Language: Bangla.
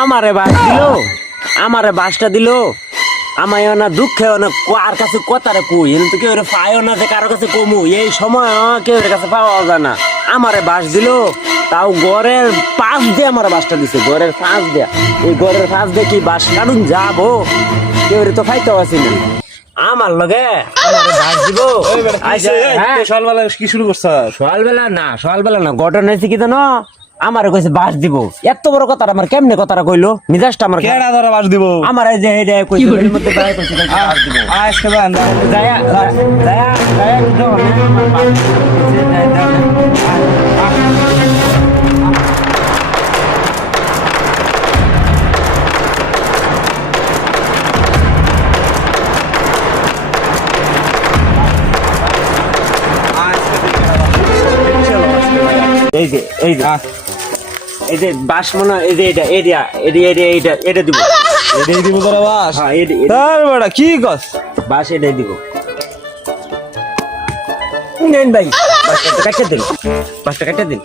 আমারে বাস দিল, আমারে বাসটা দিল, আমায় না দুঃখে না আর কাছে কথারে কই এনে তো কেউ পায়ও না যে কারো কাছে কমু এই সময় কেউ কাছে পাওয়া যায় না। আমারে বাস দিল, তাও ঘরের পাশ দিয়ে আমার বাসটা দিছে, ঘরের পাশ দিয়া। এই ঘরের পাশ দিয়ে কি বাস কাটুন যাবো, কেউ তো খাইতেও আসি না। আমার লগে আমারে বাস দিব। হ্যাঁ সকালবেলা কি শুরু করছ? সকালবেলা না ঘটনা হয়েছে কি জানো, আমার কইছে বাস দিব। এত বড় কথা আমার কেমনে কথাটা কইলো, মিজাজটা আমার কেডা ধরে বাস দিব? আমার এই যে এইটা কইছে এর মধ্যে বাইরে কইছে বাস দিব। আজকে বান দায়া তো আমার বাস দিছে, এই যে এই যে এই যে বাস মনে হয়, এই যে এটা দিব। এটাই দিব তোরা বাস? হ্যাঁ তার বেটা কি কস? বাস এটাই দিব। নেন ভাই, বাসটা কাটতে দিন, বাসটা কাটতে দিন।